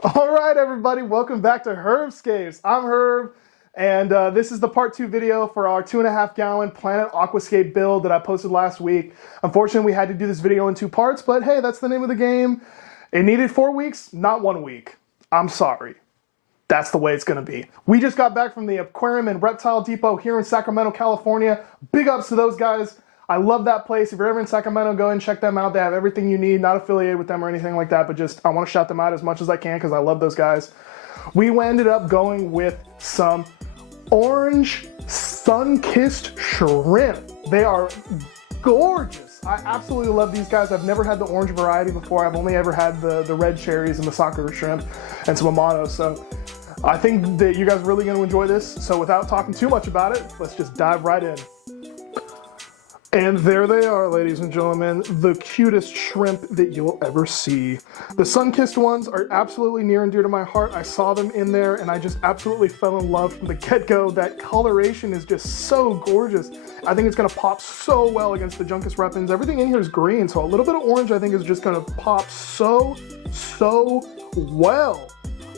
All right, everybody, welcome back to Herbscapes. I'm Herb, and this is the part 2 video for our 2.5 gallon Planet aquascape build that I posted last week. Unfortunately, we had to do this video in 2 parts, but hey, that's the name of the game. It needed 4 weeks, not 1 week. I'm sorry. That's the way it's gonna be. We just got back from the Aquarium and Reptile Depot here in Sacramento, California. Big ups to those guys. I love that place. If you're ever in Sacramento, go and check them out. They have everything you need, not affiliated with them or anything like that, but just I want to shout them out as much as I can because I love those guys. We ended up going with some Orange Sunkist Shrimp. They are gorgeous. I absolutely love these guys. I've never had the orange variety before. I've only ever had the red cherries and the sakura shrimp and some amados. So I think that you guys are really going to enjoy this. So without talking too much about it, let's just dive right in. And there they are, ladies and gentlemen, the cutest shrimp that you'll ever see. The sun-kissed ones are absolutely near and dear to my heart. I saw them in there and I just absolutely fell in love from the get-go. That coloration is just so gorgeous. I think it's gonna pop so well against the Junkist Repins. Everything in here is green, so a little bit of orange I think is just gonna pop so well.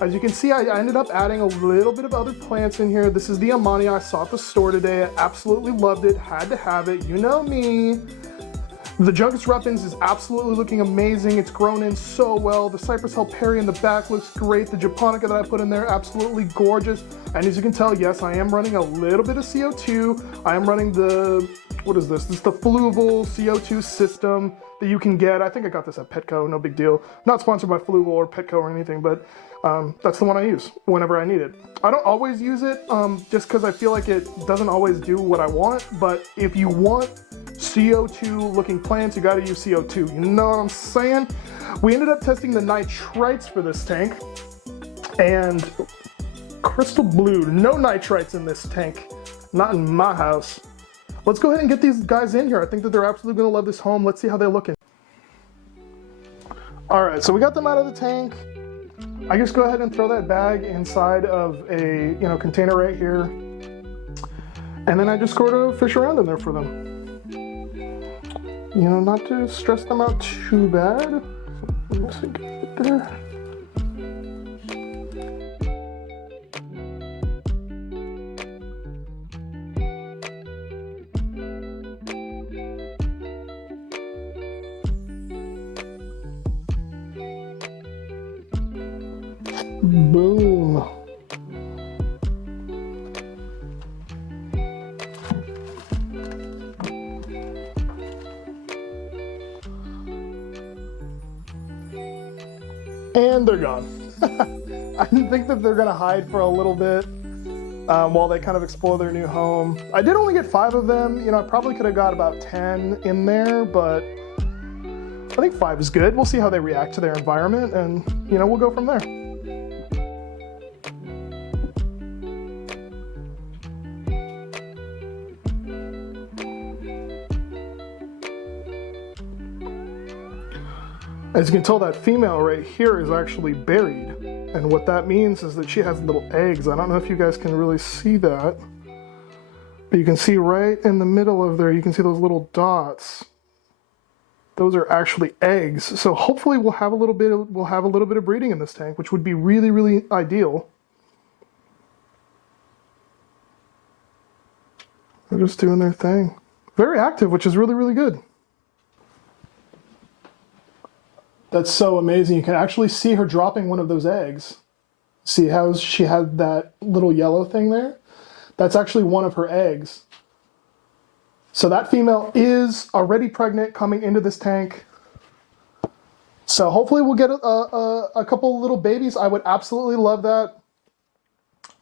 As you can see, I ended up adding a little bit of other plants in here. This is the Amani I saw at the store today. I absolutely loved it, had to have it. You know me. The Junkist Repins is absolutely looking amazing. It's grown in so well. The Cypress Helperi in the back looks great. The Japonica that I put in there, absolutely gorgeous. And as you can tell, yes, I am running a little bit of CO2. I am running the, what is this? This is the Fluval CO2 system that you can get. I think I got this at Petco, no big deal. Not sponsored by Fluval or Petco or anything, but that's the one I use whenever I need it. I don't always use it just because I feel like it doesn't always do what I want, but if you want CO2 looking plants, you gotta use CO2, you know what I'm saying? We ended up testing the nitrites for this tank, and crystal blue, no nitrites in this tank, not in my house. Let's go ahead and get these guys in here. I think that they're absolutely gonna love this home. Let's see how they're looking. All right, so we got them out of the tank. I just go ahead and throw that bag inside of a container right here, and then I just sort of fish around in there for them. Not to stress them out too bad. Let's see, get it there. Boom. And they're gone. I think that they're gonna hide for a little bit while they kind of explore their new home. I did only get 5 of them. I probably could have got about 10 in there, but I think 5 is good. We'll see how they react to their environment, and we'll go from there. As you can tell, that female right here is actually buried. And what that means is that she has little eggs. I don't know if you guys can really see that, but you can see right in the middle of there, you can see those little dots. Those are actually eggs. So hopefully we'll have a little bit of breeding in this tank, which would be really, really ideal. They're just doing their thing. Very active, which is really, really good. That's so amazing. You can actually see her dropping one of those eggs. See how she had that little yellow thing there? That's actually one of her eggs. So that female is already pregnant coming into this tank. So hopefully we'll get a couple little babies. I would absolutely love that.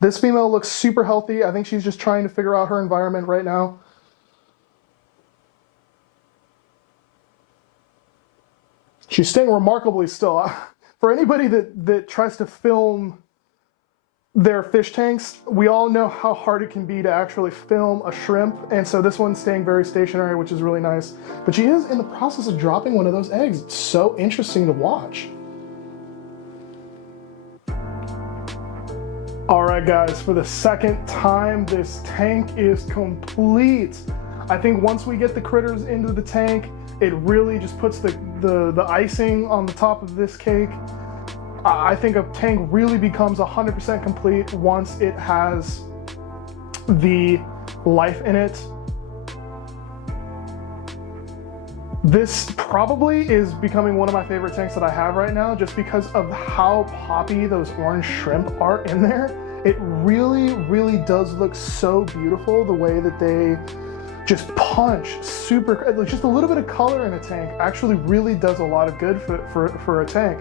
This female looks super healthy. I think she's just trying to figure out her environment right now. She's staying remarkably still. For anybody that tries to film their fish tanks, we all know how hard it can be to actually film a shrimp, and so this one's staying very stationary, which is really nice. But she is in the process of dropping one of those eggs. It's so interesting to watch. All right, guys, for the second time, this tank is complete. I think once we get the critters into the tank, it really just puts the icing on the top of this cake. I think a tank really becomes 100% complete once it has the life in it. This probably is becoming one of my favorite tanks that I have right now, just because of how poppy those orange shrimp are in there. It really, really does look so beautiful, the way that they just punch super, just a little bit of color in a tank actually really does a lot of good for a tank.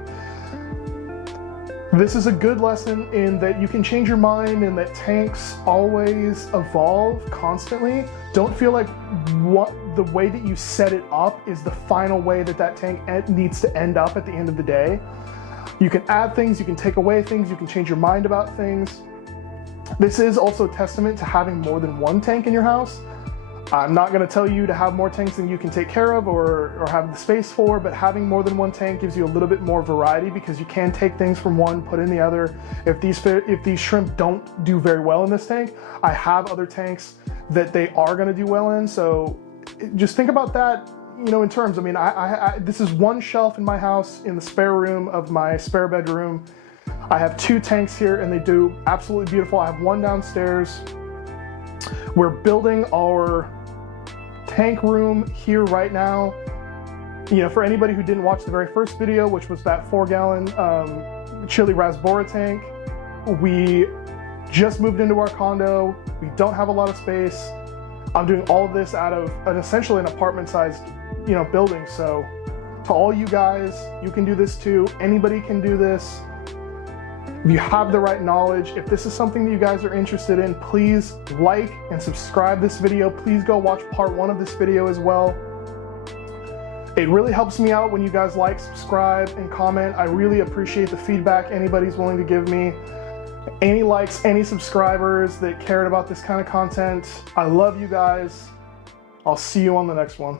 This is a good lesson in that you can change your mind and that tanks always evolve constantly. Don't feel like the way that you set it up is the final way that tank needs to end up at the end of the day. You can add things, you can take away things, you can change your mind about things. This is also a testament to having more than one tank in your house. I'm not going to tell you to have more tanks than you can take care of or have the space for, but having more than one tank gives you a little bit more variety, because you can take things from one, put in the other. If these shrimp don't do very well in this tank, I have other tanks that they are going to do well in. So just think about that, you know, in terms. I mean, this is one shelf in my house in the spare room of my spare bedroom. I have 2 tanks here and they do absolutely beautiful. I have one downstairs. We're building our tank room here right now. You know, for anybody who didn't watch the very first video, which was that 4-gallon chili raspberry tank, we just moved into our condo. We don't have a lot of space. I'm doing all of this out of essentially an apartment-sized, you know, building. So to all you guys, you can do this too. Anybody can do this. If you have the right knowledge, if this is something that you guys are interested in, please like and subscribe this video. Please go watch part 1 of this video as well. It really helps me out when you guys like, subscribe, and comment. I really appreciate the feedback anybody's willing to give me. Any likes, any subscribers that cared about this kind of content. I love you guys. I'll see you on the next one.